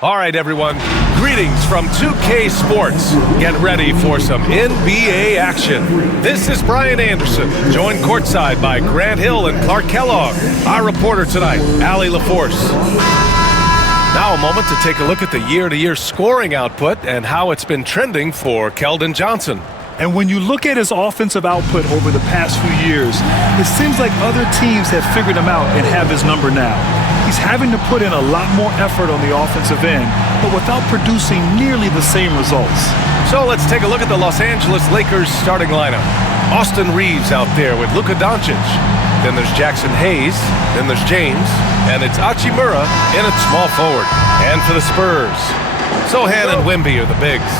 All right, everyone. Greetings from 2K Sports. Get ready for some NBA action. This is Brian Anderson, joined courtside by Grant Hill and Clark Kellogg. Our reporter tonight, Allie LaForce. Now a moment to take a look at the year-to-year scoring output and how it's been trending for Keldon Johnson. And when you look at his offensive output over the past few years, it seems like other teams have figured him out and have his number now. He's having to put in a lot more effort on the offensive end, but without producing nearly the same results. So let's take a look at the Los Angeles Lakers starting lineup. Austin Reeves out there with Luka Doncic. Then there's Jackson Hayes. Then there's James. And it's Hachimura in at small forward. And for the Spurs, Sohan and Wemby are the bigs.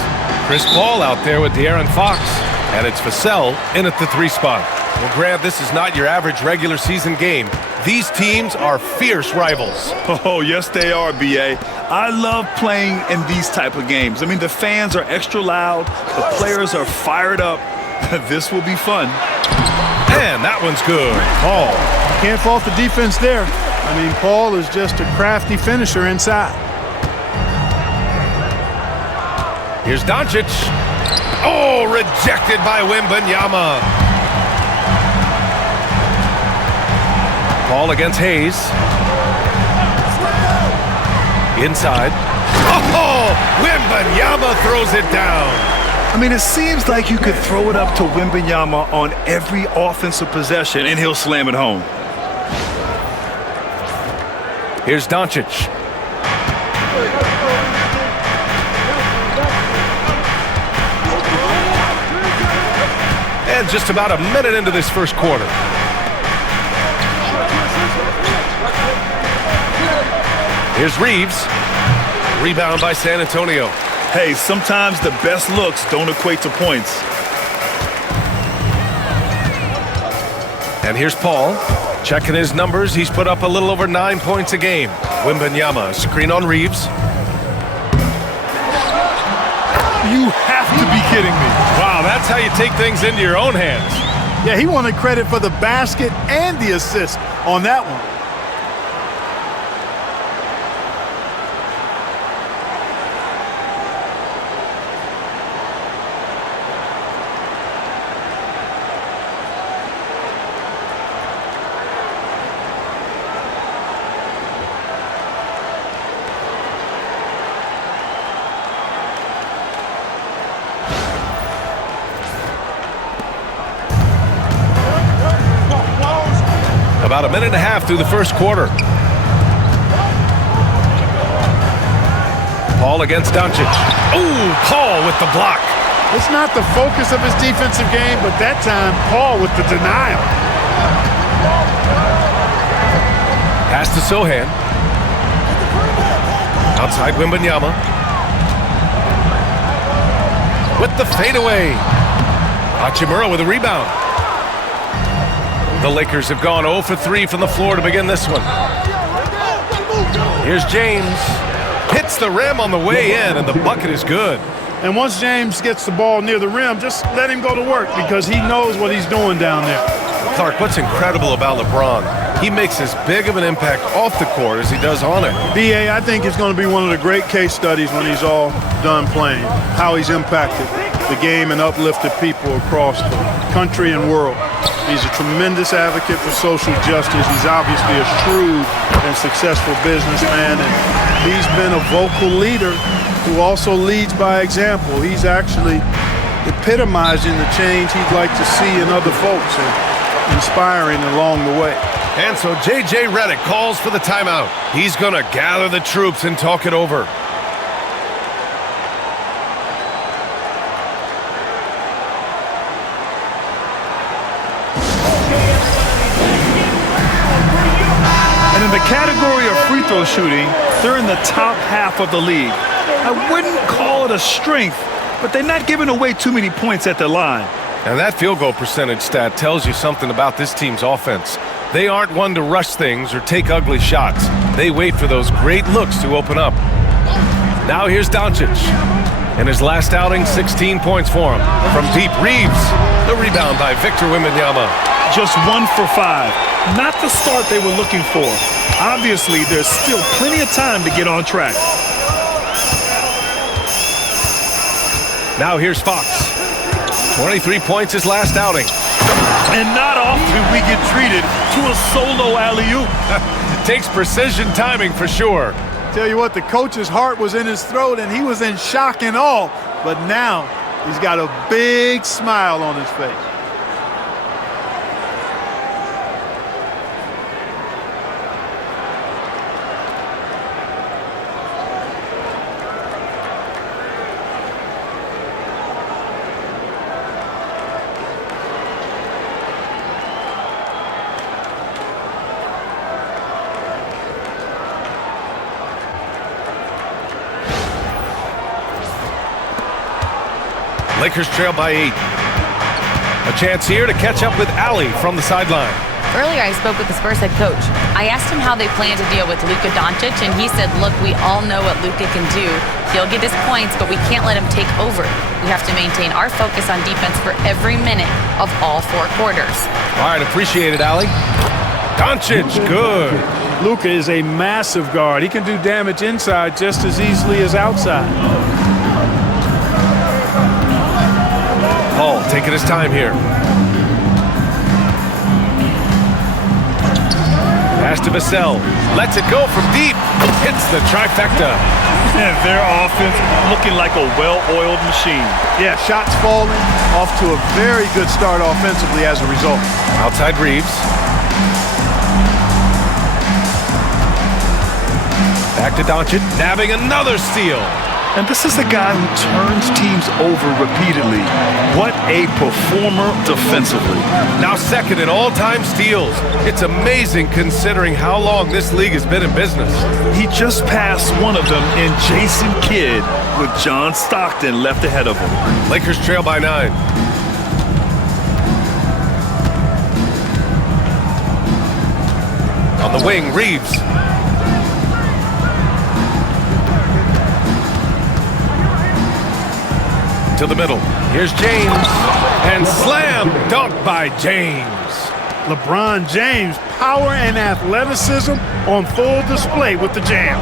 Chris Paul out there with De'Aaron Fox. And it's Vassell in at the 3 spot. Well, Grant, this is not your average regular season game. These teams are fierce rivals. Oh, yes, they are, B.A. I love playing in these type of games. I mean, the fans are extra loud. The players are fired up. This will be fun. And that one's good. Paul. Can't fault the defense there. I mean, Paul is just a crafty finisher inside. Here's Doncic. Oh, rejected by Wembanyama. Paul against Hayes. Inside. Oh, Wembanyama throws it down. I mean, it seems like you could throw it up to Wembanyama on every offensive possession, and he'll slam it home. Here's Doncic. And just about a minute into this first quarter. Here's Reeves. Rebound by San Antonio. Hey, sometimes the best looks don't equate to points. And here's Paul. Checking his numbers, he's put up a little over 9 points a game. Wembanyama, screen on Reeves. You have to be kidding me. Wow, that's how you take things into your own hands. Yeah, he wanted credit for the basket and the assist on that one. About a minute and a half through the first quarter. Paul against Doncic. Oh, Paul with the block. It's not the focus of his defensive game, but that time, Paul with the denial. Pass to Sohan. Outside Wembanyama. With the fadeaway. Hachimura with a rebound. The Lakers have gone 0 for 3 from the floor to begin this one. Here's James. Hits the rim on the way in, and the bucket is good. And once James gets the ball near the rim, just let him go to work because he knows what he's doing down there. Clark, what's incredible about LeBron, he makes as big of an impact off the court as he does on it. B.A., I think it's going to be one of the great case studies when he's all done playing, how he's impacted the game and uplifted people across the country and world. He's a tremendous advocate for social justice. He's obviously a shrewd and successful businessman, and he's been a vocal leader who also leads by example. He's actually epitomizing the change he'd like to see in other folks and inspiring along the way. And so J.J. Redick calls for the timeout. He's going to gather the troops and talk it over. And in the category of free throw shooting, they're in the top half of the league. I wouldn't call it a strength, but they're not giving away too many points at the line. And that field goal percentage stat tells you something about this team's offense. They aren't one to rush things or take ugly shots. They wait for those great looks to open up. Now here's Doncic. In his last outing, 16 points for him. From deep, Reeves. The rebound by Victor Wembanyama. Just 1 for 5. Not the start they were looking for. Obviously, there's still plenty of time to get on track. Now here's Fox. 23 points his last outing. And not often we get treated to a solo alley-oop. Takes precision timing for sure. Tell you what, the coach's heart was in his throat and he was in shock and awe. But now he's got a big smile on his face. Lakers trail by 8. A chance here to catch up with Ali from the sideline. Earlier, I spoke with the Spurs head coach. I asked him how they plan to deal with Luka Doncic, and he said, look, we all know what Luka can do. He'll get his points, but we can't let him take over. We have to maintain our focus on defense for every minute of all 4 quarters. All right, appreciate it, Ali. Doncic, good. Luka is a massive guard. He can do damage inside just as easily as outside. Paul taking his time here. Pass to Vassell. Lets it go from deep. Hits the trifecta. And their offense looking like a well-oiled machine. Yeah, shots falling, off to a very good start offensively as a result. Outside Reeves. Back to Doncic, nabbing another steal. And this is a guy who turns teams over repeatedly. What a performer defensively. Now second in all-time steals. It's amazing considering how long this league has been in business. He just passed one of them in Jason Kidd with John Stockton left ahead of him. Lakers trail by 9. On the wing, Reeves. To the middle. Here's James. And slam dunk by James. LeBron James, power and athleticism on full display with the jam.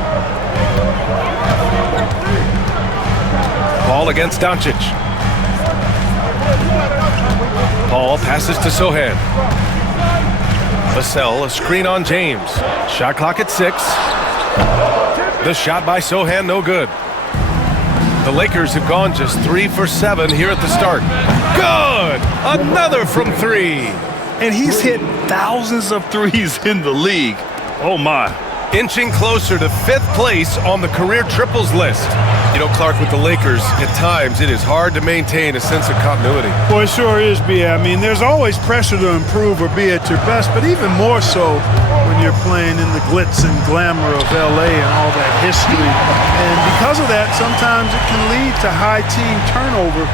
Paul against Doncic. Paul passes to Sohan. Vassell, a screen on James. Shot clock at 6. The shot by Sohan, no good. The Lakers have gone just 3 for 7 here at the start. Good! Another from 3. And he's hit thousands of threes in the league. Oh, my. Inching closer to 5th place on the career triples list. You know, Clark, with the Lakers, at times it is hard to maintain a sense of continuity. Boy, it sure is, B. I mean, there's always pressure to improve or be at your best, but even more so when you're playing in the glitz and glamour of L.A. and all that history. And because of that, sometimes it can lead to high team turnover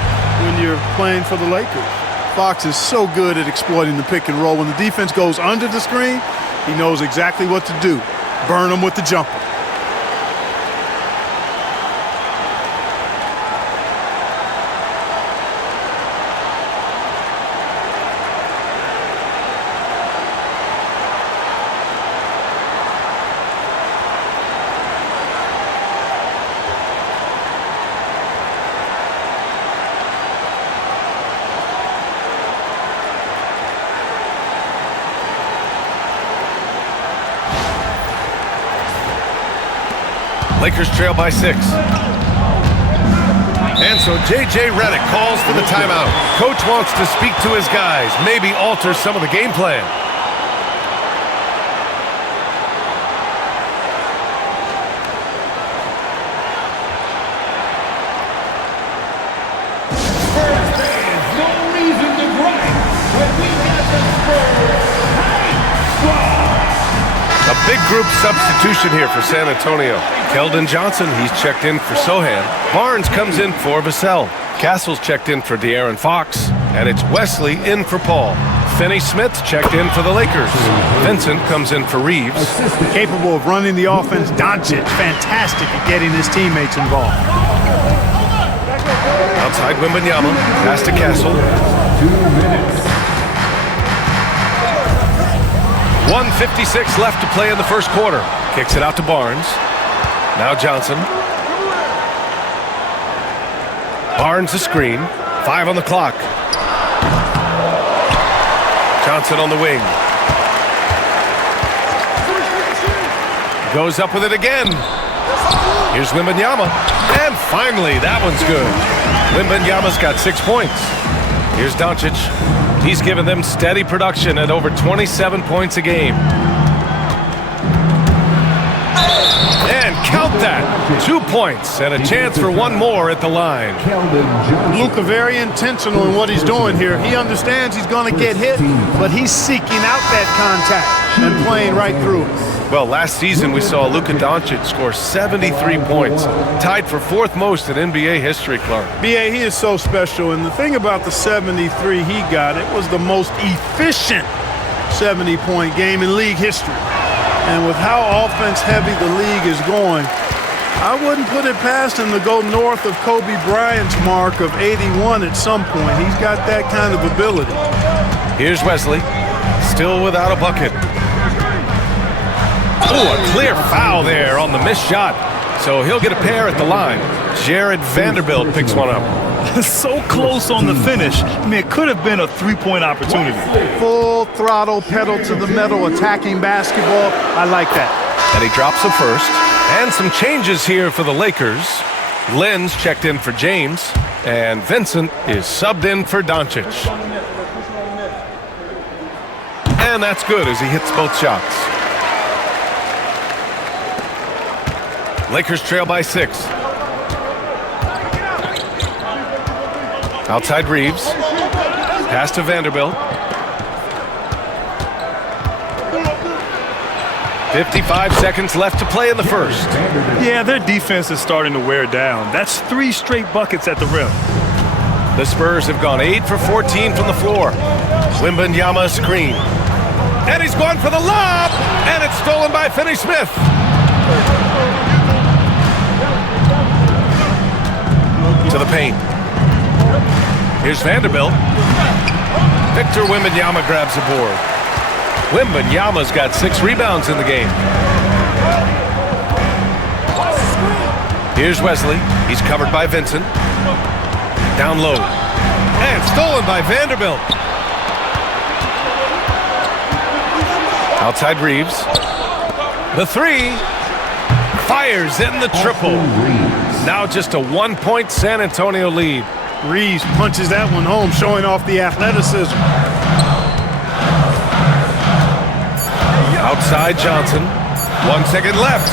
when you're playing for the Lakers. Fox is so good at exploiting the pick and roll. When the defense goes under the screen, he knows exactly what to do. Burn them with the jumper. Lakers trail by 6. And so J.J. Redick calls for the timeout. Coach wants to speak to his guys, maybe alter some of the game plan. Spurs fans, no reason to gripe when we got the Spurs high squad. A big group substitution here for San Antonio. Keldon Johnson, he's checked in for Sohan. Barnes comes in for Vassell. Castle's checked in for De'Aaron Fox. And it's Wesley in for Paul. Finney-Smith checked in for the Lakers. Vincent comes in for Reeves. Capable of running the offense, Doncic, fantastic at getting his teammates involved. Outside Wembanyama, pass to Castle. 2 minutes. 1:56 left to play in the first quarter. Kicks it out to Barnes. Now Johnson. Barnes the screen. 5 on the clock. Johnson on the wing. Goes up with it again. Here's Wembanyama. And finally, that one's good. Wembanyama's got 6 points. Here's Doncic. He's given them steady production at over 27 points a game. And count that. 2 points and a chance for one more at the line. Luka very intentional in what he's doing here. He understands he's going to get hit, but he's seeking out that contact and playing right through it. Well, last season we saw Luka Doncic score 73 points, tied for 4th most in NBA history, Clark. B.A., he is so special, and the thing about the 73 he got, it was the most efficient 70-point game in league history. And with how offense-heavy the league is going, I wouldn't put it past him to go north of Kobe Bryant's mark of 81 at some point. He's got that kind of ability. Here's Wesley, still without a bucket. Oh, a clear foul there on the missed shot. So he'll get a pair at the line. Jared Vanderbilt picks one up. So close on the finish. I mean, it could have been a 3-point opportunity. Full throttle, pedal to the metal, attacking basketball. I like that. And he drops the first. And some changes here for the Lakers. Len's checked in for James. And Vincent is subbed in for Doncic. And that's good as he hits both shots. Lakers trail by 6. Outside Reeves. Pass to Vanderbilt. 55 seconds left to play in the first. Yeah, their defense is starting to wear down. That's 3 straight buckets at the rim. The Spurs have gone 8 for 14 from the floor. Wembanyama screen. And he's gone for the lob. And it's stolen by Finney-Smith. To the paint. Here's Vanderbilt. Victor Wembanyama grabs the board. Wembanyama's got 6 rebounds in the game. Here's Wesley. He's covered by Vincent. Down low. And stolen by Vanderbilt. Outside Reeves. The 3. Fires in the triple. Now just a 1-point San Antonio lead. Reeves punches that one home, showing off the athleticism. Outside Johnson. 1 second left.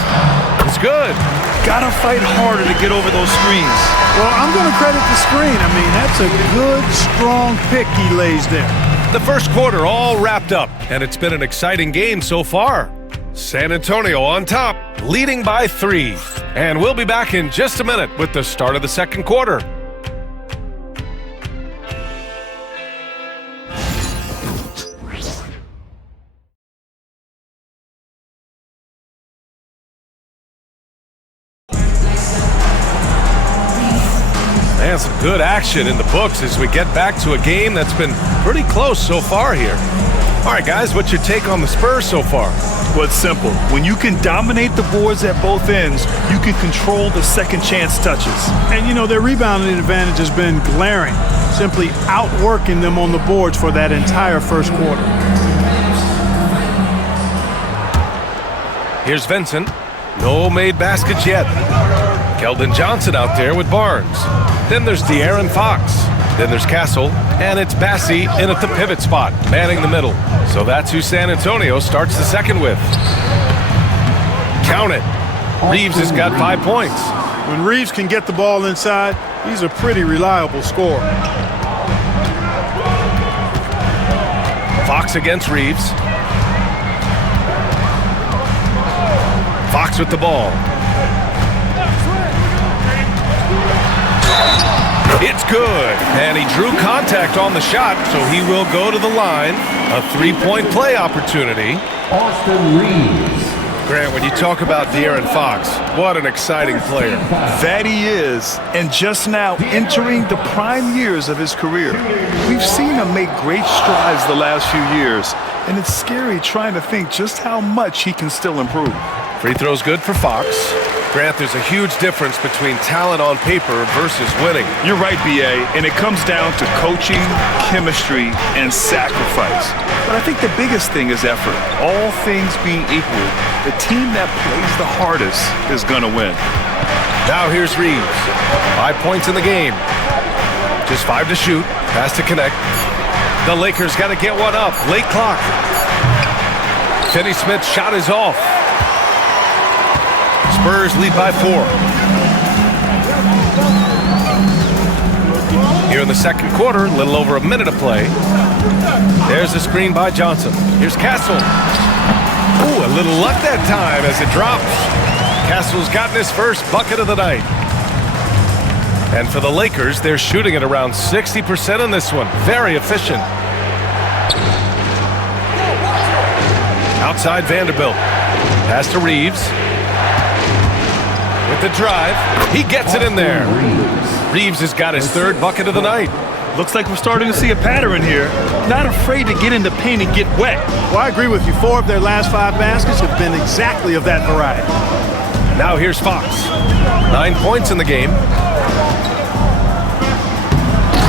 It's good. Gotta fight harder to get over those screens. Well, I'm going to credit the screen. I mean, that's a good, strong pick he lays there. The first quarter all wrapped up, and it's been an exciting game so far. San Antonio on top, leading by 3. And we'll be back in just a minute with the start of the second quarter. And some good action in the books as we get back to a game that's been pretty close so far here. All right, guys, what's your take on the Spurs so far? Well, it's simple. When you can dominate the boards at both ends, you can control the second chance touches. And, you know, their rebounding advantage has been glaring, simply outworking them on the boards for that entire first quarter. Here's Vincent. No made baskets yet. Keldon Johnson out there with Barnes. Then there's De'Aaron Fox. Then there's Castle, and it's Bassi in at the pivot spot, manning the middle. So that's who San Antonio starts the second with. Count it. Reeves has got 5 points. When Reeves can get the ball inside, he's a pretty reliable scorer. Fox against Reeves. Fox with the ball. It's good, and he drew contact on the shot, so he will go to the line. A 3-point play opportunity. Austin Reeves. Grant, when you talk about De'Aaron Fox, what an exciting player. That he is, and just now entering the prime years of his career. We've seen him make great strides the last few years, and it's scary trying to think just how much he can still improve. Free throw's good for Fox. Grant, there's a huge difference between talent on paper versus winning. You're right, BA, and it comes down to coaching, chemistry, and sacrifice. But I think the biggest thing is effort. All things being equal, the team that plays the hardest is going to win. Now here's Reeves. 5 points in the game. Just 5 to shoot. Pass to connect. The Lakers got to get one up. Late clock. Finney-Smith's shot is off. Spurs lead by 4. Here in the second quarter, a little over a minute to play. There's the screen by Johnson. Here's Castle. Ooh, a little luck that time as it drops. Castle's gotten his first bucket of the night. And for the Lakers, they're shooting at around 60% in this one. Very efficient. Outside Vanderbilt. Pass to Reeves. With the drive, he gets it in there. Reeves has got his third bucket of the night. Looks like we're starting to see a pattern here. Not afraid to get in the paint and get wet. Well, I agree with you. 4 of their last 5 baskets have been exactly of that variety. Now here's Fox. 9 points in the game.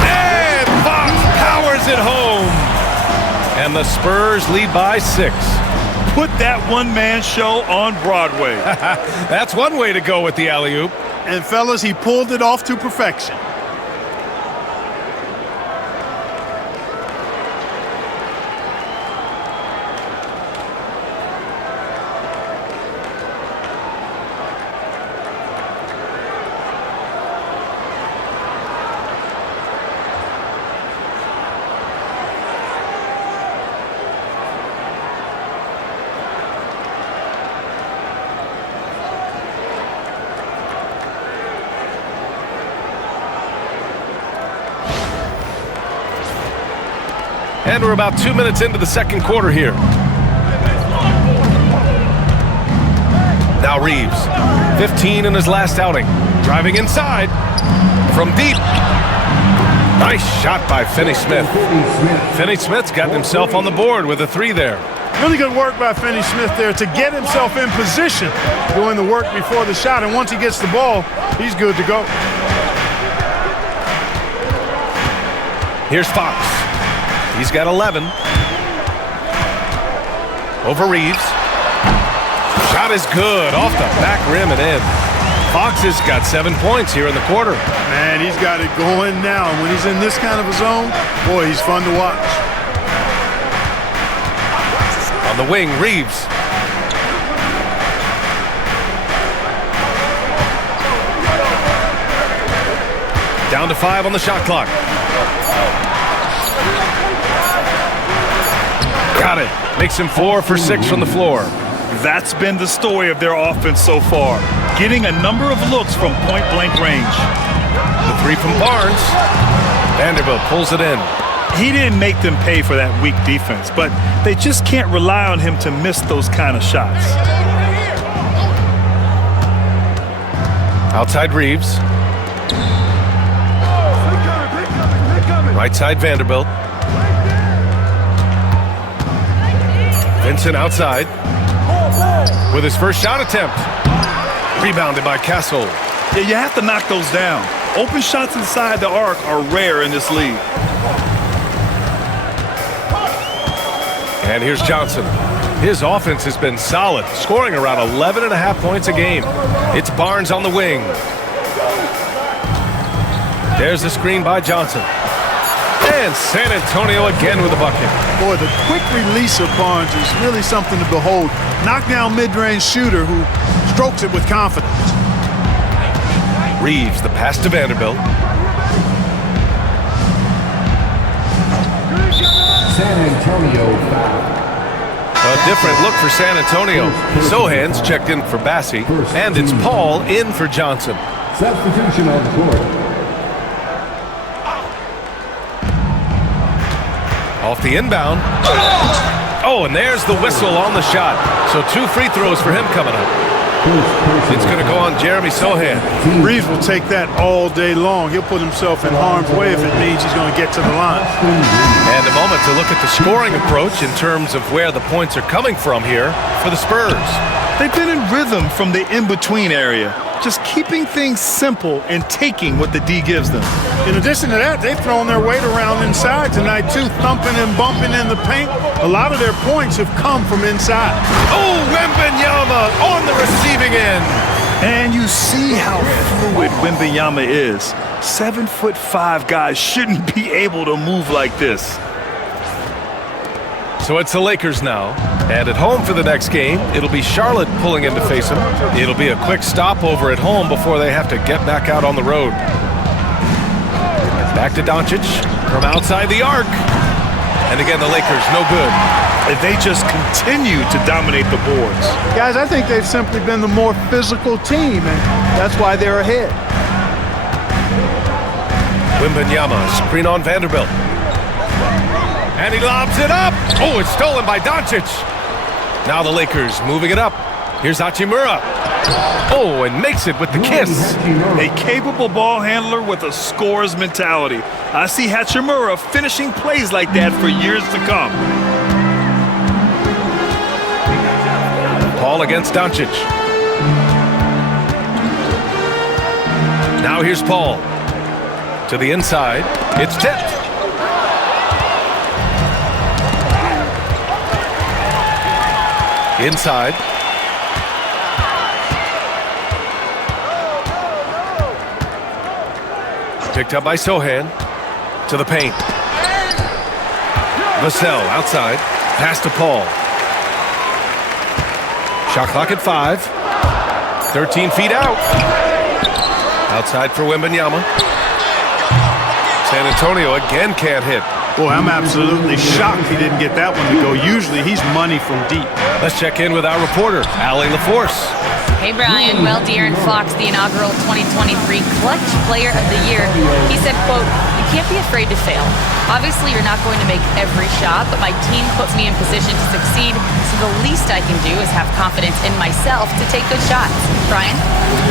And Fox powers it home. And the Spurs lead by 6. Put that one-man show on Broadway. That's one way to go with the alley-oop. And fellas, he pulled it off to perfection. And we're about 2 minutes into the second quarter here. Now Reeves, 15 in his last outing. Driving inside from deep. Nice shot by Finney-Smith. Finney-Smith's gotten himself on the board with a 3 there. Really good work by Finney-Smith there to get himself in position, doing the work before the shot. And once he gets the ball, he's good to go. Here's Fox. He's got 11. Over Reeves. Shot is good. Off the back rim and in. Fox has got 7 points here in the quarter. Man, he's got it going now. And when he's in this kind of a zone, boy, he's fun to watch. On the wing, Reeves. Down to 5 on the shot clock. Got it. Makes him 4 for 6 from the floor. That's been the story of their offense so far. Getting a number of looks from point-blank range. The 3 from Barnes. Vanderbilt pulls it in. He didn't make them pay for that weak defense, but they just can't rely on him to miss those kind of shots. Outside Reeves. Right side Vanderbilt. Vincent outside with his first shot attempt. Rebounded by Castle. Yeah, you have to knock those down. Open shots inside the arc are rare in this league. And here's Johnson. His offense has been solid, scoring around 11.5 points a game. It's Barnes on the wing. There's the screen by Johnson. And San Antonio again with a bucket. Boy, the quick release of Barnes is really something to behold. Knockdown mid-range shooter who strokes it with confidence. Reeves, the pass to Vanderbilt. San Antonio foul. A different look for San Antonio. Sohan's checked in for Bassie, and it's Paul in for Johnson. Substitution on the court. Off the inbound. Oh, and there's the whistle on the shot. So 2 free throws for him coming up. It's going to go on Jeremy Sohan. Reeves will take that all day long. He'll put himself in harm's way if it means he's going to get to the line. And a moment to look at the scoring approach in terms of where the points are coming from here for the Spurs. They've been in rhythm from the in-between area, just keeping things simple and taking what the D gives them. In addition to that, they've thrown their weight around inside tonight, too, thumping and bumping in the paint. A lot of their points have come from inside. Oh, Wembanyama on the receiving end. And you see how fluid Wembanyama is. 7'5" guys shouldn't be able to move like this. So it's the Lakers now. And at home for the next game, it'll be Charlotte pulling in to face them. It'll be a quick stopover at home before they have to get back out on the road. Back to Doncic from outside the arc. And again, the Lakers, no good. They just continue to dominate the boards. Guys, I think they've simply been the more physical team, and that's why they're ahead. Wembanyama, screen on Vanderbilt. And he lobs it up. Oh, it's stolen by Doncic. Now the Lakers moving it up. Here's Hachimura. Oh, and makes it with the kiss. A capable ball handler with a scorer's mentality. I see Hachimura finishing plays like that for years to come. Paul against Doncic. Now here's Paul. To the inside. It's tipped. Inside. Picked up by Sohan. To the paint. Vassell outside. Pass to Paul. Shot clock at 5. 13 feet out. Outside for Wembanyama. San Antonio again can't hit. Boy, I'm absolutely shocked he didn't get that one to go. Usually he's money from deep. Let's check in with our reporter, Allie LaForce. Hey, Brian. Well, De'Aaron Fox, the inaugural 2023 Clutch Player of the Year, he said, quote, "You can't be afraid to fail. Obviously, you're not going to make every shot, but my team puts me in position to succeed, so the least I can do is have confidence in myself to take good shots." Brian?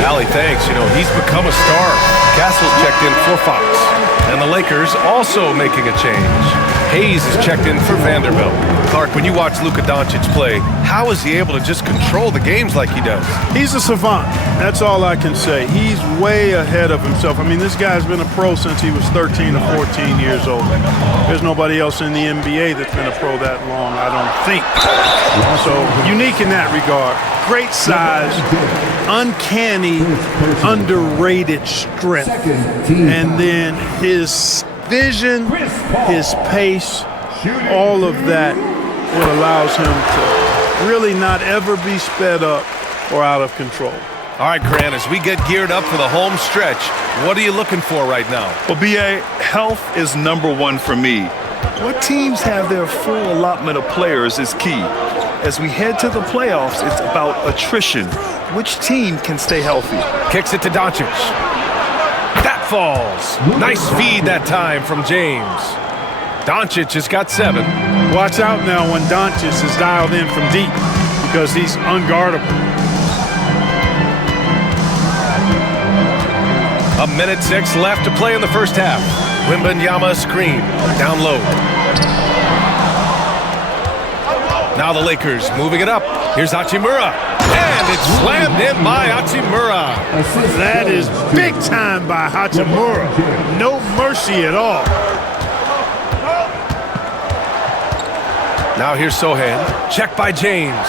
Allie, thanks. You know, he's become a star. Castle's checked in for Fox. And the Lakers also making a change. Hayes is checked in for Vanderbilt. Clark, when you watch Luka Doncic play, how is he able to just control the games like he does? He's a savant. That's all I can say. He's way ahead of himself. I mean, this guy's been a pro since he was 13 or 14 years old. There's nobody else in the NBA that's been a pro that long, I don't think. So, unique in that regard. Great size, uncanny, underrated strength. And then his vision, his pace, all of that, what allows him to really not ever be sped up or out of control. All right, Grant, as we get geared up for the home stretch, what are you looking for right now? Well, BA, health is number one for me. What teams have their full allotment of players is key. As we head to the playoffs, it's about attrition. Which team can stay healthy? Kicks it to Doncic. That falls. Nice feed that time from James. Doncic has got 7. Watch out now when Doncic is dialed in from deep because he's unguardable. 1:06 left to play in the first half. Wembanyama screen. Down low. Now the Lakers moving it up. Here's Hachimura. And it's slammed in by Hachimura. That is big time by Hachimura. No mercy at all. Now here's Sohan. Check by James.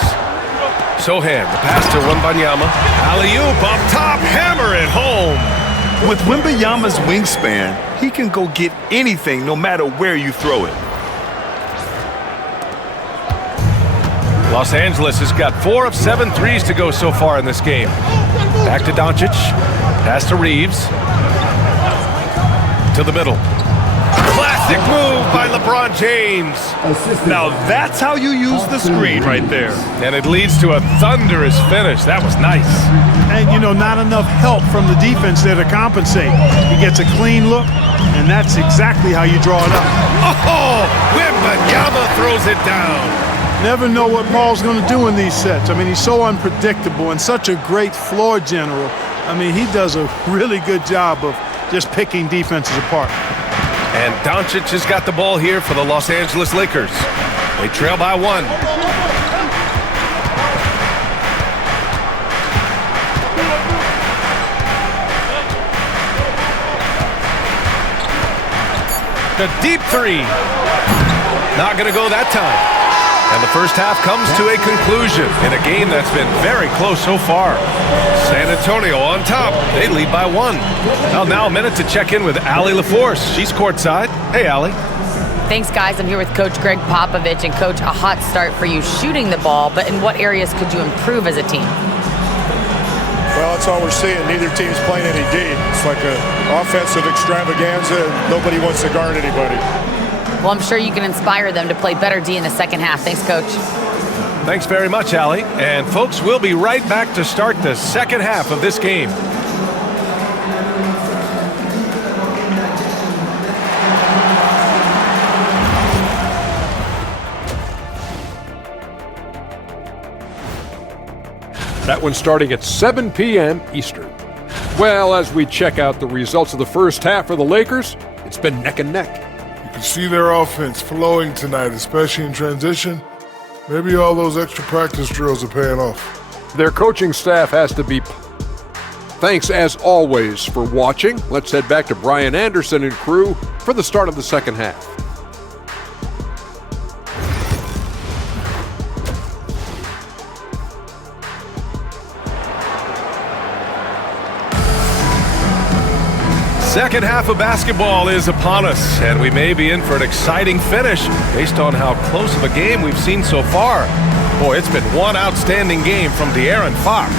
Sohan, the pass to Wembanyama. Alley-oop up top, hammer it home. With Wembanyama's wingspan, he can go get anything no matter where you throw it. Los Angeles has got 4 of 7 threes to go so far in this game. Back to Doncic. Pass to Reeves. To the middle. Classic move by LeBron James. Now that's how you use the screen right there. And it leads to a thunderous finish. That was nice. And, you know, not enough help from the defense there to compensate. He gets a clean look, and that's exactly how you draw it up. Oh, Wembanyama throws it down. Never know what Paul's going to do in these sets. I mean, he's so unpredictable and such a great floor general. I mean, he does a really good job of just picking defenses apart. And Doncic has got the ball here for the Los Angeles Lakers. They trail by 1. The deep three. Not going to go that time. And the first half comes to a conclusion in a game that's been very close so far. San Antonio on top. They lead by 1. Well, now a minute to check in with Allie LaForce. She's courtside. Hey, Allie. Thanks, guys. I'm here with Coach Greg Popovich. And, Coach, a hot start for you shooting the ball, but in what areas could you improve as a team? Well, that's all we're seeing. Neither team's playing any D. It's like an offensive extravaganza, and nobody wants to guard anybody. Well, I'm sure you can inspire them to play better D in the second half. Thanks, Coach. Thanks very much, Allie. And, folks, we'll be right back to start the second half of this game. That one's starting at 7 p.m. Eastern. Well, as we check out the results of the first half for the Lakers, it's been neck and neck. You can see their offense flowing tonight, especially in transition. Maybe all those extra practice drills are paying off. Their coaching staff has to be... Thanks, as always, for watching. Let's head back to Brian Anderson and crew for the start of the second half. Second half of basketball is upon us, and we may be in for an exciting finish based on how close of a game we've seen so far. Boy, it's been one outstanding game from De'Aaron Fox.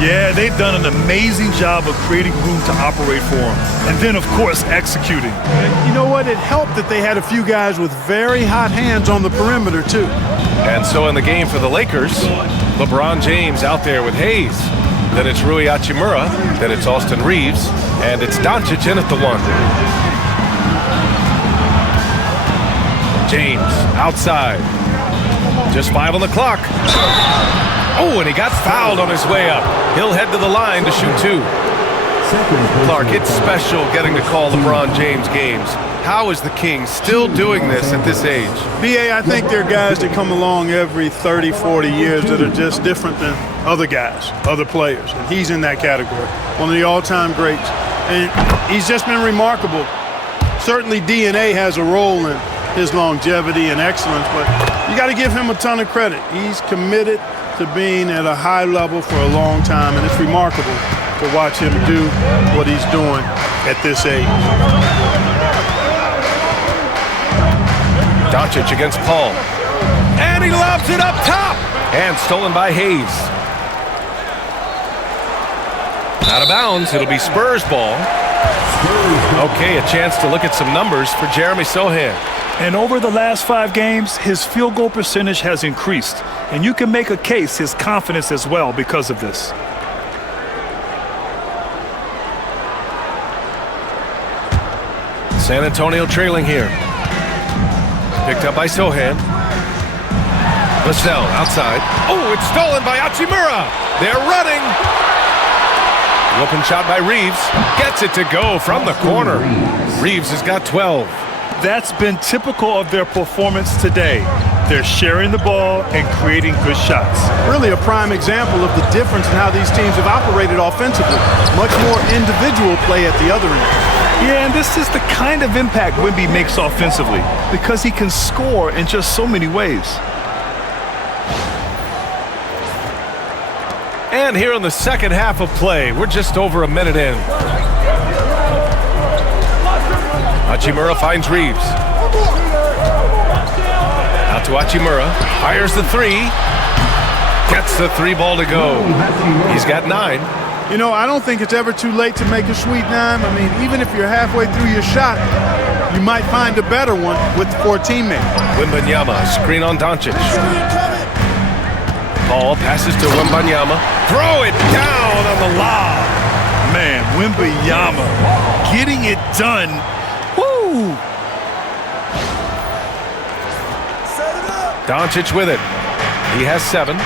Yeah, they've done an amazing job of creating room to operate for him. And then, of course, executing. And you know what? It helped that they had a few guys with very hot hands on the perimeter, too. And so in the game for the Lakers, LeBron James out there with Hayes. Then it's Rui Hachimura. Then it's Austin Reeves. And it's Doncic in at the 1. James outside. Just 5 on the clock. Oh, and he got fouled on his way up. He'll head to the line to shoot 2. Clark, it's special getting to call LeBron James games. How is the King still doing this at this age? B.A., I think there are guys that come along every 30, 40 years that are just different than other guys, other players. And he's in that category. One of the all-time greats. And he's just been remarkable. Certainly DNA has a role in his longevity and excellence, but you got to give him a ton of credit. He's committed to being at a high level for a long time, and it's remarkable to watch him do what he's doing at this age. Doncic against Paul. And he lobs it up top. And stolen by Hayes. Out of bounds. It'll be Spurs ball. Okay, a chance to look at some numbers for Jeremy Sohan. And over the last 5 games, his field goal percentage has increased. And you can make a case his confidence as well because of this. San Antonio trailing here. Picked up by Sohan. Vassell outside. Oh, it's stolen by Hachimura. They're running. The open shot by Reeves. Gets it to go from the corner. Reeves has got 12. That's been typical of their performance today. They're sharing the ball and creating good shots. Really a prime example of the difference in how these teams have operated offensively. Much more individual play at the other end. Yeah, and this is the kind of impact Wemby makes offensively because he can score in just so many ways. And here in the second half of play, we're just over a minute in. Hachimura finds Reeves. Out to Hachimura. Fires the 3. Gets the 3 ball to go. He's got 9. You know, I don't think it's ever too late to make a sweet 9. I mean, even if you're halfway through your shot, you might find a better one with 4 teammates. Wembanyama, screen on Doncic. Paul passes to Wembanyama. Throw it down on the lob. Man, Wembanyama getting it done. Woo! Doncic with it. He has 7.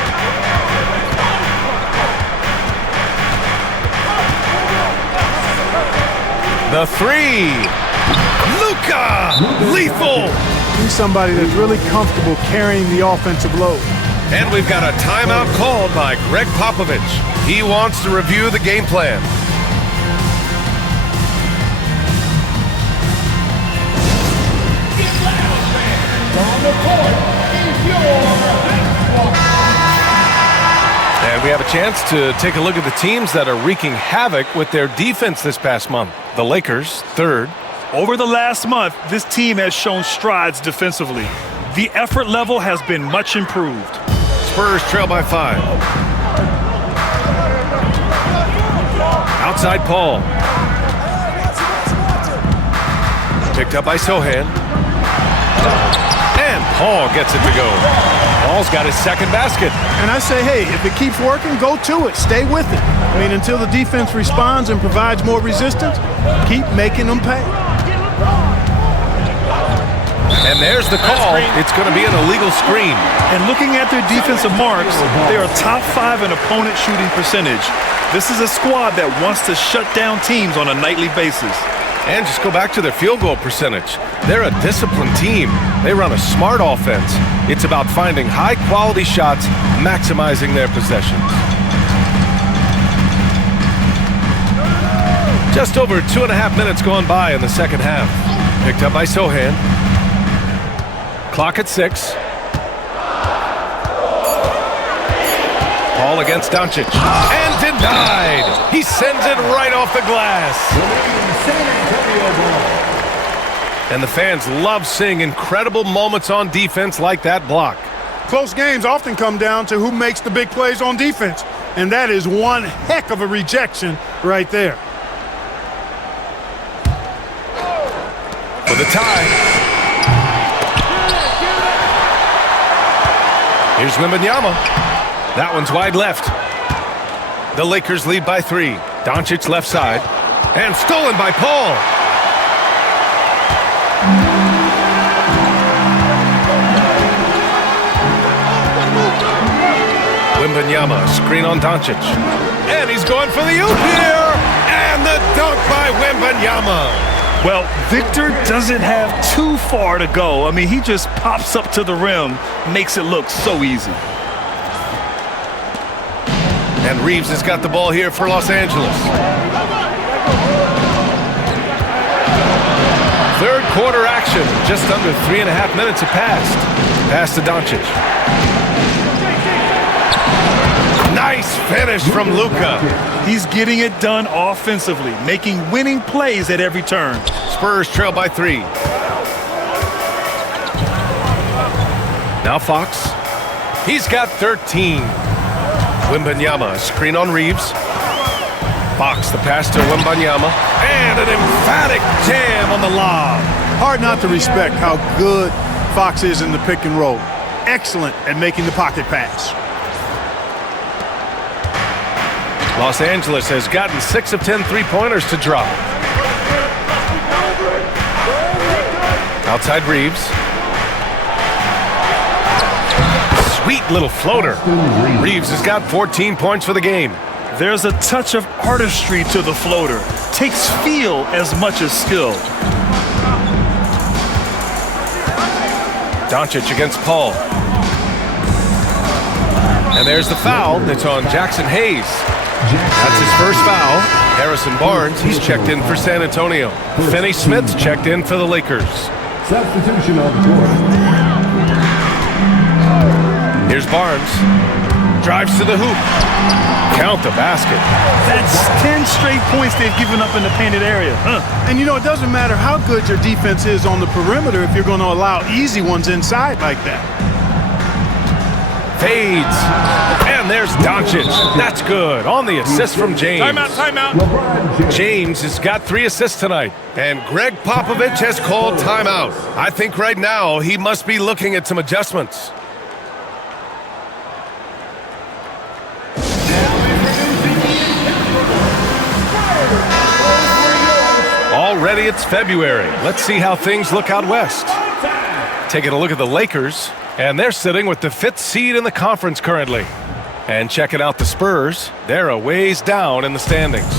The 3. Luka! Lethal! He's somebody that's really comfortable carrying the offensive load. And we've got a timeout called by Greg Popovich. He wants to review the game plan. the court is your high squad. And we have a chance to take a look at the teams that are wreaking havoc with their defense this past month. The Lakers, third. Over the last month, this team has shown strides defensively. The effort level has been much improved. Spurs trail by 5. Outside Paul. Picked up by Sohan. And Paul gets it to go. Paul's got his second basket. And I say, hey, if it keeps working, go to it. Stay with it. I mean, until the defense responds and provides more resistance, keep making them pay. And there's the call. It's going to be an illegal screen. And looking at their defensive marks, they are top 5 in opponent shooting percentage. This is a squad that wants to shut down teams on a nightly basis. And just go back to their field goal percentage. They're a disciplined team. They run a smart offense. It's about finding high-quality shots, maximizing their possessions. Just over 2.5 minutes gone by in the second half. Picked up by Sohan. Clock at 6. Paul against Doncic. And denied. He sends it right off the glass. And the fans love seeing incredible moments on defense like that block. Close games often come down to who makes the big plays on defense. And that is one heck of a rejection right there. For the tie. Here's Wembanyama. That one's wide left. The Lakers lead by 3. Doncic left side. And stolen by Paul. Wembanyama, screen on Doncic. And he's going for the oop here. And the dunk by Wembanyama. Well, Victor doesn't have too far to go. I mean, he just pops up to the rim, makes it look so easy. And Reeves has got the ball here for Los Angeles. Third quarter action. Just under 3.5 minutes have passed. Pass to Doncic. Nice finish from Luka. He's getting it done offensively, making winning plays at every turn. Spurs trail by 3. Now Fox. He's got 13. Wembanyama, screen on Reeves. Fox, the pass to Wembanyama. And an emphatic jam on the lob. Hard not to respect how good Fox is in the pick and roll. Excellent at making the pocket pass. Los Angeles has gotten 6 of 10 three-pointers to drop. Outside Reeves. Sweet little floater. Reeves has got 14 points for the game. There's a touch of artistry to the floater. Takes feel as much as skill. Doncic against Paul. And there's the foul. It's on Jackson Hayes. That's his first foul. Harrison Barnes, he's checked in for San Antonio. Finney Smith's checked in for the Lakers. Substitution on the court. Here's Barnes. Drives to the hoop. Count the basket. That's 10 straight points they've given up in the painted area. And you know, it doesn't matter how good your defense is on the perimeter if you're going to allow easy ones inside like that. Fades. And there's Doncic. That's good. On the assist from James. Timeout. James has got 3 assists tonight. And Greg Popovich has called timeout. I think right now he must be looking at some adjustments. Already it's February. Let's see how things look out west. Taking a look at the Lakers, and they're sitting with the 5th seed in the conference currently. And checking out the Spurs, they're a ways down in the standings.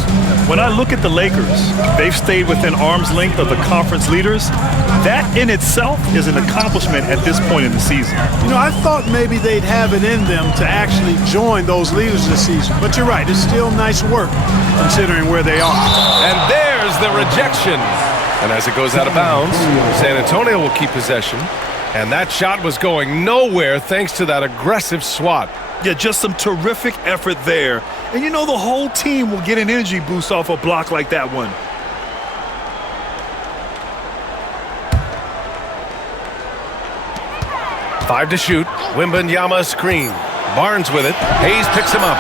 When I look at the Lakers, they've stayed within arm's length of the conference leaders. That in itself is an accomplishment at this point in the season. You know, I thought maybe they'd have it in them to actually join those leaders this season. But you're right, it's still nice work considering where they are. And there's the rejection. And as it goes out of bounds, San Antonio will keep possession. And that shot was going nowhere thanks to that aggressive swat. Yeah, just some terrific effort there. And you know the whole team will get an energy boost off a block like that one. Five to shoot. Wembanyama screen. Barnes with it. Hayes picks him up.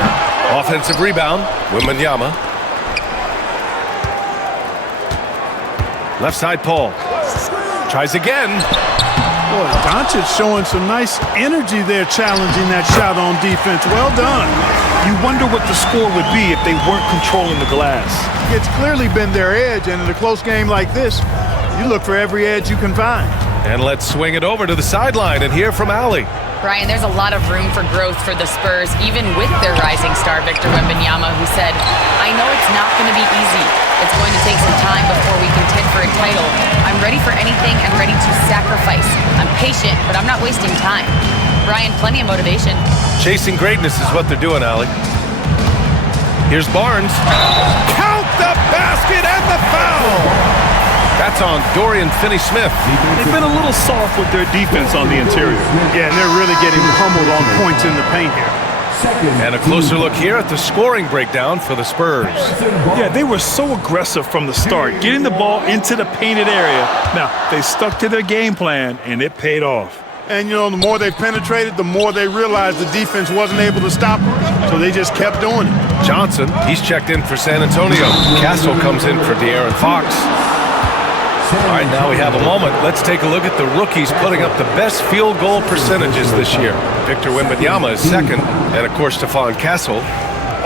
Offensive rebound. Wembanyama. Left side Paul. Tries again. Boy, Doncic showing some nice energy there, challenging that shot on defense. Well done. You wonder what the score would be if they weren't controlling the glass. It's clearly been their edge, and in a close game like this, you look for every edge you can find. And let's swing it over to the sideline and hear from Allie. Brian, there's a lot of room for growth for the Spurs, even with their rising star, Victor Wembanyama, who said, I know it's not going to be easy. It's going to take some time before we contend for a title. I'm ready for anything and ready to sacrifice. I'm patient, but I'm not wasting time. Brian, plenty of motivation. Chasing greatness is what they're doing, Allie. Here's Barnes. Count the basket and the foul! That's on Dorian Finney-Smith. They've been a little soft with their defense on the interior. Yeah, and they're really getting pummeled on points in the paint here. And a closer look here at the scoring breakdown for the Spurs. Yeah, they were so aggressive from the start, getting the ball into the painted area. Now, they stuck to their game plan, and it paid off. And, you know, the more they penetrated, the more they realized the defense wasn't able to stop them. So they just kept doing it. Johnson, he's checked in for San Antonio. Castle comes in for De'Aaron Fox. All right, now we have a moment. Let's take a look at the rookies putting up the best field goal percentages this year. Victor Wembanyama is second, and of course, Stephon Castle.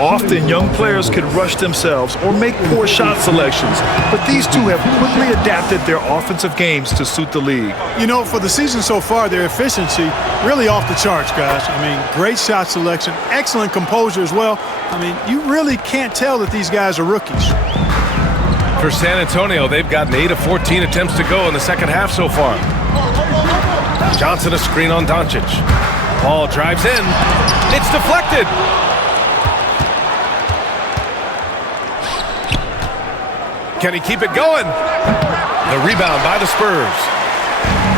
Often, young players can rush themselves or make poor shot selections, but these two have quickly adapted their offensive games to suit the league. You know, for the season so far, their efficiency really off the charts, guys. I mean, great shot selection, excellent composure as well. I mean, you really can't tell that these guys are rookies. For San Antonio, they've gotten 8 of 14 attempts to go in the second half so far. Johnson a screen on Doncic. Ball drives in. It's deflected. Can he keep it going? The rebound by the Spurs.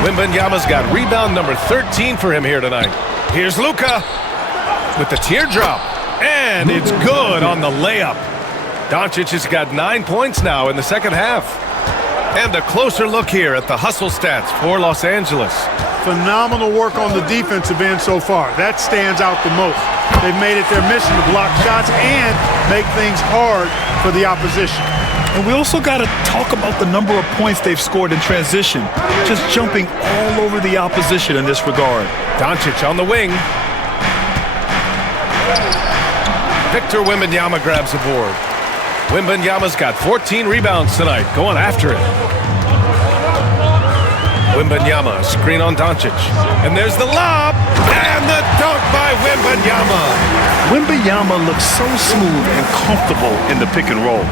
Wembanyama's got rebound number 13 for him here tonight. Here's Luka with the teardrop. And it's good on the layup. Doncic has got 9 points now in the second half. And a closer look here at the hustle stats for Los Angeles. Phenomenal work on the defensive end so far. That stands out the most. They've made it their mission to block shots and make things hard for the opposition. And we also got to talk about the number of points they've scored in transition, just jumping all over the opposition in this regard. Doncic on the wing. Victor Wembanyama grabs the board. Wembanyama's got 14 rebounds tonight, going after it. Wembanyama, screen on Doncic. And there's the lob, and the dunk by Wembanyama. Wembanyama looks so smooth and comfortable in the pick and roll.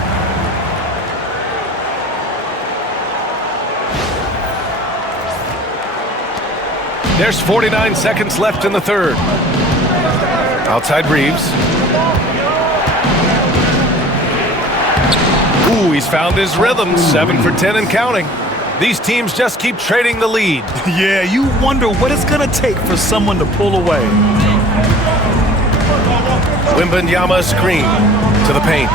There's 49 seconds left in the third. Outside Reeves. Ooh, he's found his rhythm, 7 for 10 and counting. These teams just keep trading the lead. Yeah, you wonder what it's going to take for someone to pull away. Wembanyama screen to the paint.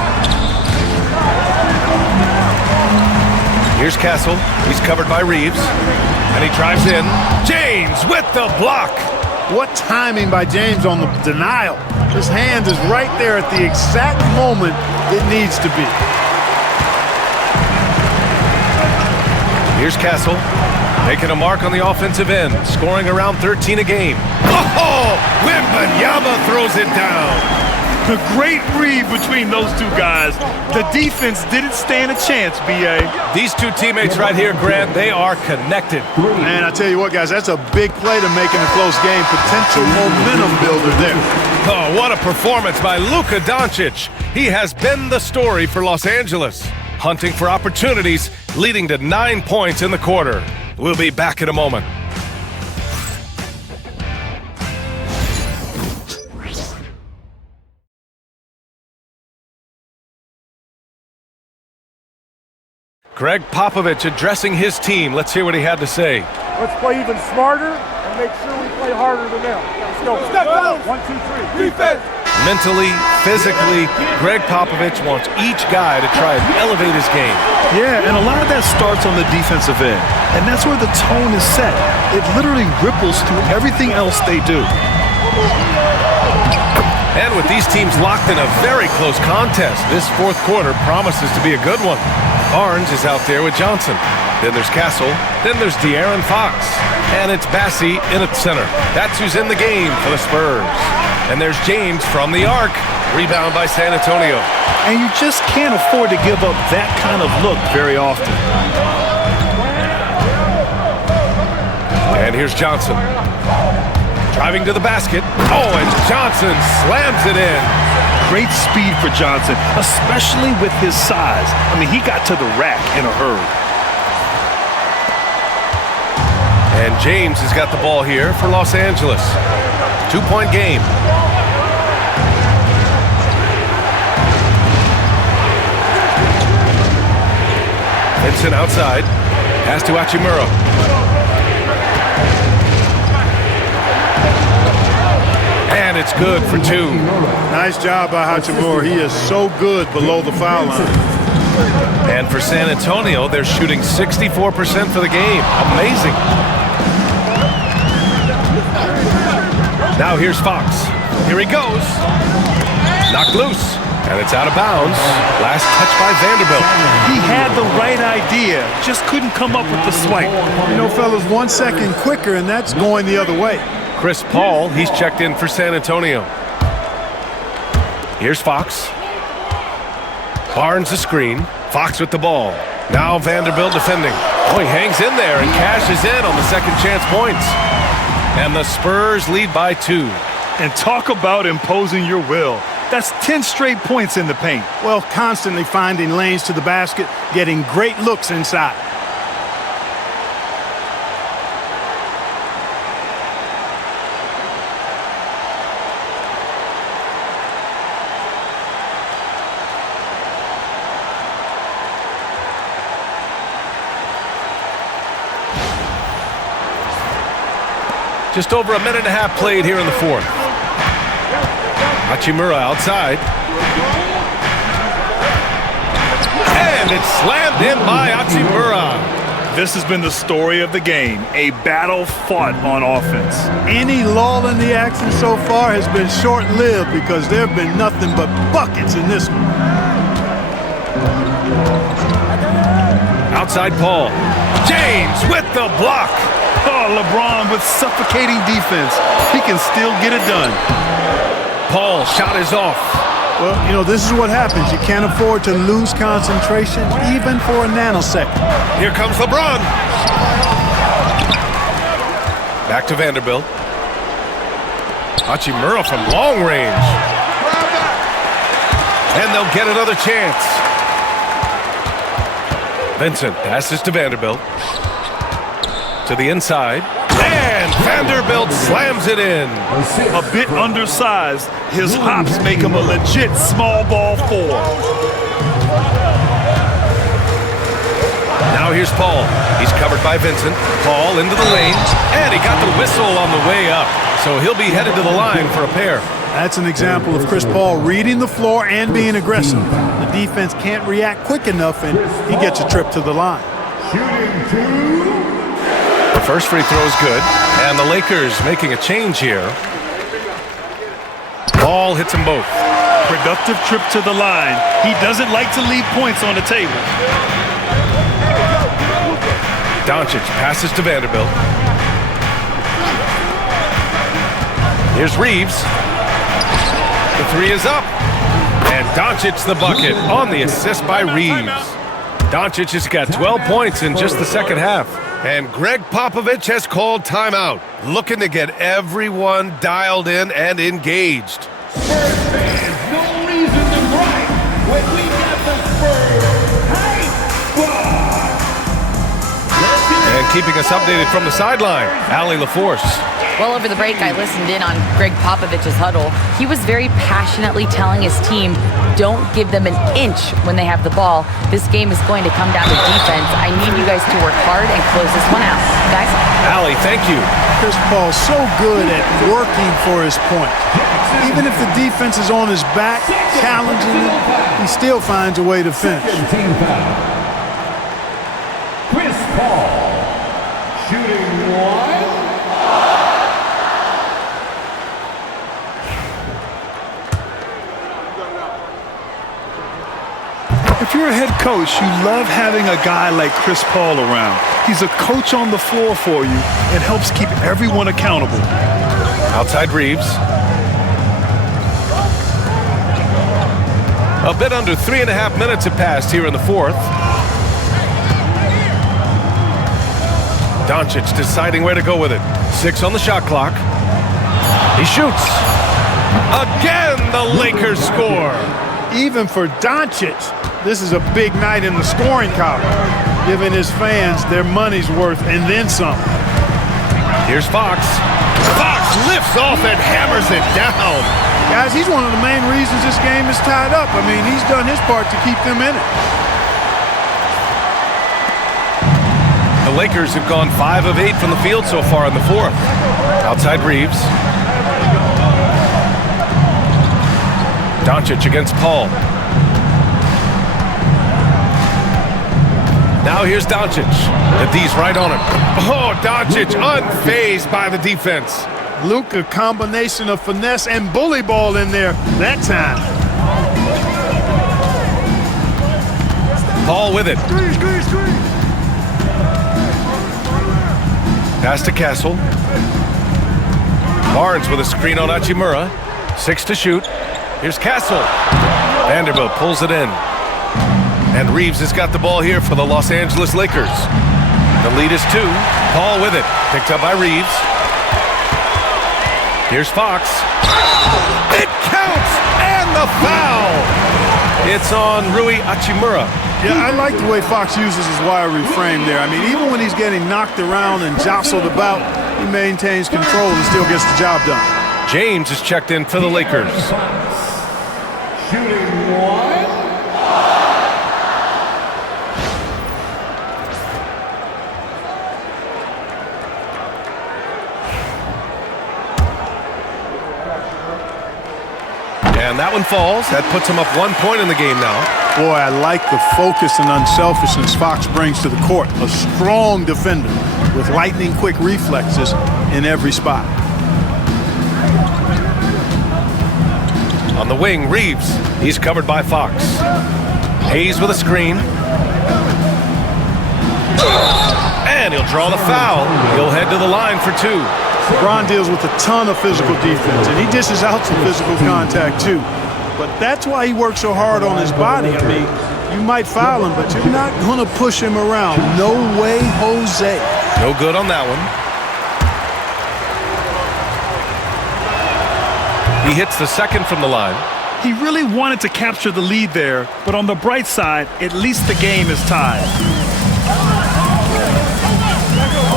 Here's Castle. He's covered by Reeves. And he drives in. James with the block. What timing by James on the denial. His hand is right there at the exact moment it needs to be. Here's Castle, making a mark on the offensive end, scoring around 13 a game. Oh, Wembanyama throws it down. A great read between those two guys. The defense didn't stand a chance, B.A. These two teammates right here, Grant, they are connected. Man, I tell you what, guys, that's a big play to make in a close game. Potential momentum builder there. Oh, what a performance by Luka Doncic. He has been the story for Los Angeles. Hunting for opportunities, leading to 9 points in the quarter. We'll be back in a moment. Greg Popovich addressing his team. Let's hear what he had to say. Let's play even smarter and make sure we play harder than them. Let's go. Step out. 1, 2, 3. Defense. Mentally, physically, Greg Popovich wants each guy to try and elevate his game. Yeah, and a lot of that starts on the defensive end. And that's where the tone is set. It literally ripples through everything else they do. And with these teams locked in a very close contest, this fourth quarter promises to be a good one. Barnes is out there with Johnson. Then there's Castle. Then there's De'Aaron Fox. And it's Bassey in at center. That's who's in the game for the Spurs. And there's James from the arc. Rebound by San Antonio. And you just can't afford to give up that kind of look very often. And here's Johnson. Driving to the basket. Oh, and Johnson slams it in. Great speed for Johnson, especially with his size. I mean, he got to the rack in a hurry. And James has got the ball here for Los Angeles. 2-point game. Vincent outside. Pass to Hachimura. And it's good for 2. Nice job by Hachimura. He is so good below the foul line. And for San Antonio, they're shooting 64% for the game. Amazing. Now here's Fox. Here he goes. Knocked loose. And it's out of bounds. Last touch by Vanderbilt. He had the right idea, just couldn't come up with the swipe. You know, fellas, 1 second quicker, and that's going the other way. Chris Paul, he's checked in for San Antonio. Here's Fox. Barnes the screen. Fox with the ball. Now Vanderbilt defending. Oh, he hangs in there and cashes in on the second chance points. And the Spurs lead by 2. And talk about imposing your will. That's 10 straight points in the paint. Well, constantly finding lanes to the basket, getting great looks inside. Just over a minute and a half played here in the fourth. Hachimura outside. And it's slammed in by Hachimura. This has been the story of the game, a battle fought on offense. Any lull in the action so far has been short-lived because there have been nothing but buckets in this one. Outside Paul. James with the block. Oh, LeBron with suffocating defense. He can still get it done. Paul shot is off. Well, you know, this is what happens. You can't afford to lose concentration even for a nanosecond. Here comes LeBron. Back to Vanderbilt. Hachimura from long range. And they'll get another chance. Vincent passes to Vanderbilt. To the inside. And Vanderbilt slams it in. A bit undersized, his hops make him a legit small ball 4. Now here's Paul. He's covered by Vincent. Paul into the lane. And he got the whistle on the way up. So he'll be headed to the line for a pair. That's an example of Chris Paul reading the floor and being aggressive. The defense can't react quick enough, and he gets a trip to the line. The first free throw is good, and the Lakers making a change here. Ball hits them both. Productive trip to the line. He doesn't like to leave points on the table. Doncic passes to Vanderbilt. Here's Reeves. The three is up. And Doncic the bucket on the assist by Reeves. Doncic has got 12 points in just the second half. And Greg Popovich has called timeout, looking to get everyone dialed in and engaged. Spurs fans, no reason to gripe when we got the Spurs hype squad. And keeping us updated from the sideline, Allie LaForce. Well, over the break, I listened in on Greg Popovich's huddle. He was very passionately telling his team, don't give them an inch when they have the ball. This game is going to come down to defense. I need you guys to work hard and close this one out. Guys? Allie, thank you. Chris Paul's so good at working for his point. Even if the defense is on his back, challenging him, he still finds a way to finish. Team foul. Chris Paul, shooting one. If you're a head coach, you love having a guy like Chris Paul around. He's a coach on the floor for you and helps keep everyone accountable. Outside Reeves. A bit under 3.5 minutes have passed here in the fourth. Doncic deciding where to go with it. 6 on the shot clock. He shoots. Again, the Lakers score. Even for Doncic, this is a big night in the scoring column, giving his fans their money's worth and then some. Here's Fox. Fox lifts off and hammers it down. Guys, he's one of the main reasons this game is tied up. I mean, he's done his part to keep them in it. The Lakers have gone 5 of 8 from the field so far in the fourth. Outside Reeves. Doncic against Paul. Now here's Doncic. The D's right on him. Oh, Doncic unfazed by the defense. Luka, combination of finesse and bully ball in there that time. Paul with it. Pass to Castle. Barnes with a screen on Hachimura. 6 to shoot. Here's Castle. Vanderbilt pulls it in. And Reeves has got the ball here for the Los Angeles Lakers. The lead is 2. Paul with it. Picked up by Reeves. Here's Fox. It counts! And the foul! It's on Rui Hachimura. Yeah, I like the way Fox uses his wiry frame there. I mean, even when he's getting knocked around and jostled about, he maintains control and still gets the job done. James is checked in for the Lakers. Shooting one. And that one falls. That puts him up 1 point in the game now. Boy, I like the focus and unselfishness Fox brings to the court. A strong defender with lightning-quick reflexes in every spot. On the wing, Reeves. He's covered by Fox. Hayes with a screen. And he'll draw the foul. He'll head to the line for 2. LeBron deals with a ton of physical defense, and he dishes out some physical contact too. But that's why he works so hard on his body. I mean, you might foul him, but you're not going to push him around. No way, Jose. No good on that one. He hits the second from the line. He really wanted to capture the lead there, but on the bright side, at least the game is tied.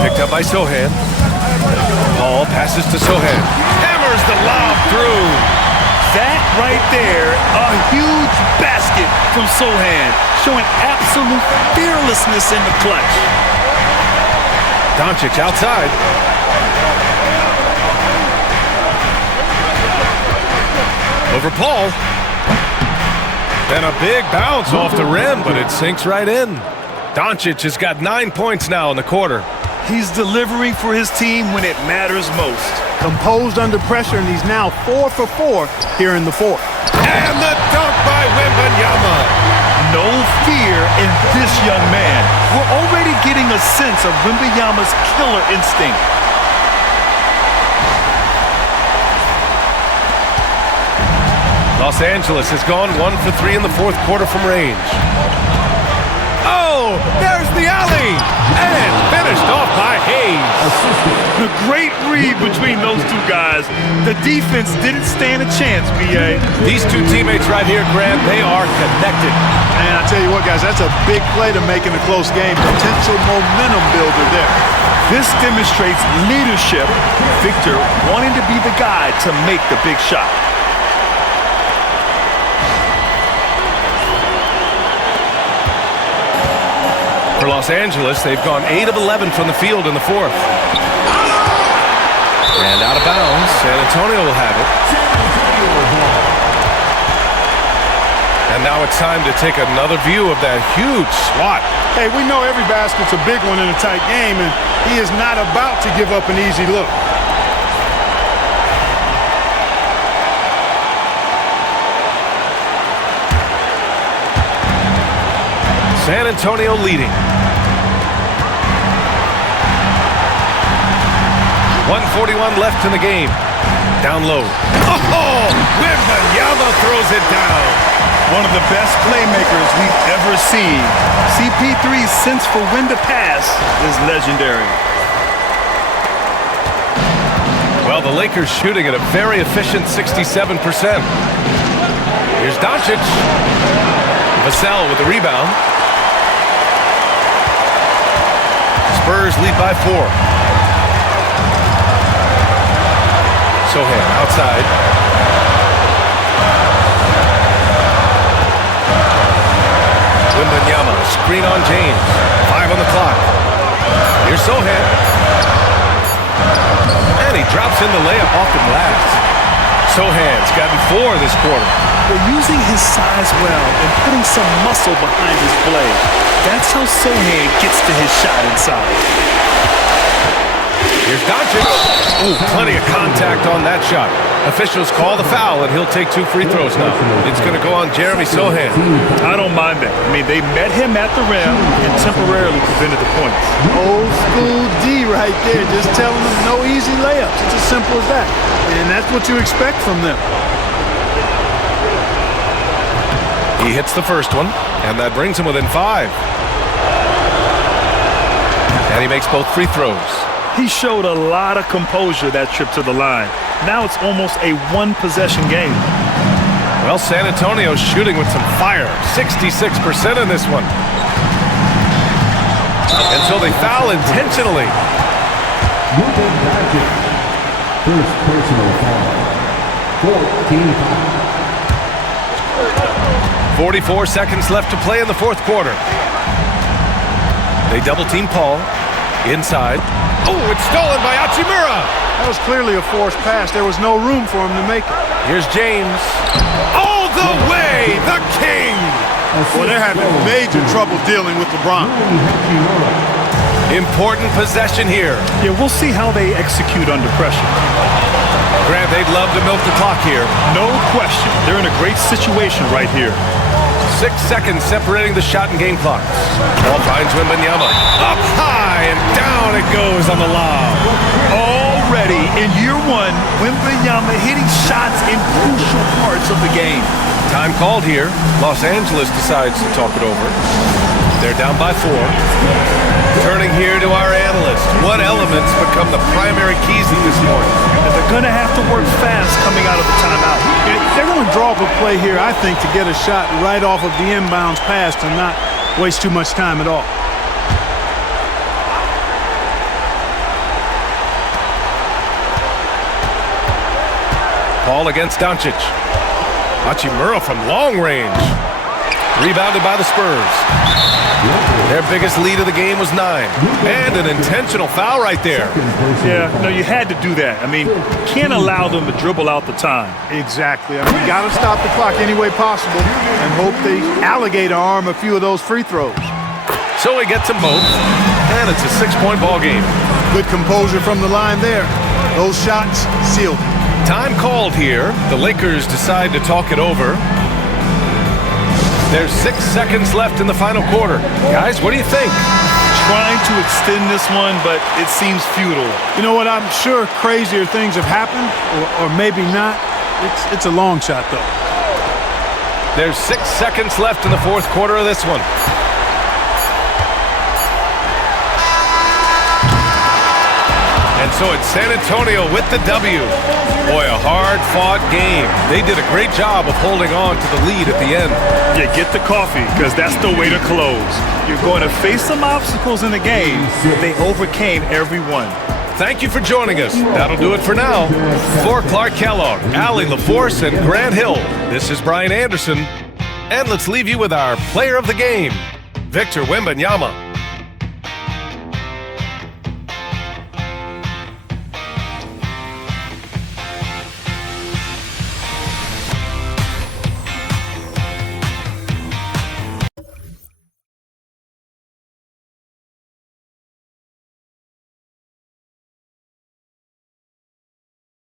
Picked up by Sohan. Paul passes to Sohan. Hammers the lob through. That right there, a huge basket from Sohan, showing absolute fearlessness in the clutch. Doncic outside. Over Paul. And a big bounce off the rim, but it sinks right in. Doncic has got 9 points now in the quarter. He's delivering for his team when it matters most. Composed under pressure, and he's now 4 for 4 here in the fourth. And the dunk by Wembanyama. No fear in this young man. We're already getting a sense of Wembanyama's killer instinct. Los Angeles has gone 1 for 3 in the fourth quarter from range. Oh, there's the alley. And finished off by Hayes. The great read between those two guys. The defense didn't stand a chance, B.A. These two teammates right here, Grant, they are connected. And I tell you what, guys, that's a big play to make in a close game. Potential momentum builder there. This demonstrates leadership. Victor wanting to be the guy to make the big shot. For Los Angeles, they've gone 8 of 11 from the field in the fourth. And out of bounds, San Antonio will have it. And now it's time to take another view of that huge swat. Hey, we know every basket's a big one in a tight game, and he is not about to give up an easy look. San Antonio leading. 1:41 left in the game. Down low. Oh, Wembanyama throws it down. One of the best playmakers we've ever seen. CP3's sense for when to pass is legendary. Well, the Lakers shooting at a very efficient 67%. Here's Doncic. Vassell with the rebound. Spurs lead by 4. Sohan outside. Wembanyama, screen on James. 5 on the clock. Here's Sohan. And he drops in the layup off the glass. Sohan's gotten 4 this quarter. They're using his size well and putting some muscle behind his play. That's how Sohan gets to his shot inside. Here's Doncic. Ooh, plenty of contact on that shot. Officials call the foul, and he'll take 2 free throws now. It's going to go on Jeremy Sohan. I don't mind that. I mean, they met him at the rim and temporarily prevented the points. Old school D right there, just telling them no easy layups. It's as simple as that. And that's what you expect from them. He hits the first one, and that brings him within 5. And he makes both free throws. He showed a lot of composure that trip to the line. Now it's almost a one-possession game. Well, San Antonio's shooting with some fire. 66% in this one. And so they foul intentionally. First personal foul. 14 foul. 44 seconds left to play in the fourth quarter. They double-team Paul. Inside. Oh, it's stolen by Hachimura. That was clearly a forced pass. There was no room for him to make it. Here's James. All the way, the king. Well, they're having major trouble dealing with LeBron. Important possession here. Yeah, we'll see how they execute under pressure. Grant, they'd love to milk the clock here. No question. They're in a great situation right here. 6 seconds separating the shot and game clocks. Ball finds Wembanyama. Up high and down it goes on the lob. Already in year 1, Wembanyama hitting shots in crucial parts of the game. Time called here. Los Angeles decides to talk it over. They're down by 4. Turning here to our analyst. What elements become the primary keys of this morning? And they're going to have to work fast coming out of the timeout. They're going to draw up a play here, I think, to get a shot right off of the inbounds pass to not waste too much time at all. Paul against Doncic. Hachimura from long range. Rebounded by the Spurs. Their biggest lead of the game was 9. And an intentional foul right there. Yeah, no, you had to do that. I mean, can't allow them to dribble out the time. Exactly. I mean, you got to stop the clock any way possible and hope they alligator arm a few of those free throws. So he gets them both, and it's a 6-point ball game. Good composure from the line there. Those shots sealed. Time called here. The Lakers decide to talk it over. There's 6 seconds left in the final quarter. Guys, what do you think? Trying to extend this one, but it seems futile. You know what? I'm sure crazier things have happened, or maybe not. It's a long shot, though. There's 6 seconds left in the fourth quarter of this one. And so it's San Antonio with the W. Boy, a hard-fought game. They did a great job of holding on to the lead at the end. Yeah, get the coffee, because that's the way to close. You're going to face some obstacles in the game. They overcame every one. Thank you for joining us. That'll do it for now. For Clark Kellogg, Allie LaForce, and Grant Hill, this is Brian Anderson. And let's leave you with our player of the game, Victor Wembanyama.